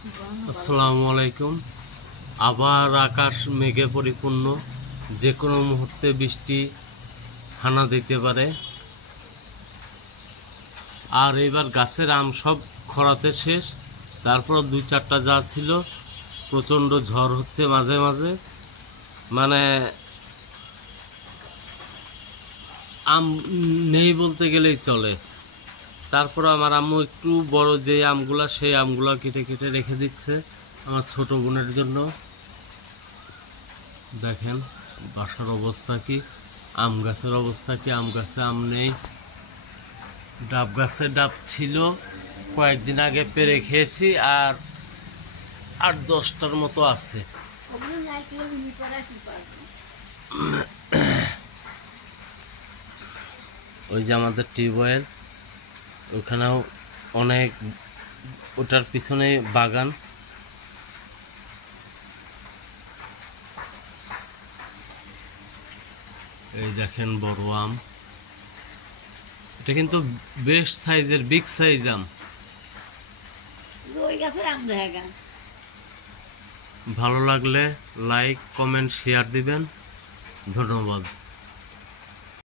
আসসালামু আলাইকুম। আবার আকাশ মেঘে পরিপূর্ণ, যে কোনো মুহূর্তে বৃষ্টি হানা দিতে পারে। আর এবার গাছের আম সব খরাতে শেষ। তারপর 2-4টা যা ছিল, প্রচণ্ড ঝড় হচ্ছে মাঝে মাঝে, মানে আম নেই বলতে গেলেই চলে। তারপর আমার আম্মু একটু বড় যে আমগুলা, সেই আমগুলা কেটে কেটে রেখে দিচ্ছে আমার ছোট বোনের জন্য। দেখেন বাসার অবস্থা কি, আম গাছের অবস্থা কি। আম গাছে আম নেই, ডাব গাছে ডাব ছিল, কয়েকদিন আগে পেরে খেয়েছি, আর 8-10টার মতো আছে। ওই যে আমাদের টিউবওয়েল, ওখানেও অনেক, ওটার পিছনে বাগান। এই দেখেন বড় আম, এটা কিন্তু বেশ সাইজের, বিগ সাইজ আম। ভালো লাগলে লাইক, কমেন্ট, শেয়ার দিবেন। ধন্যবাদ।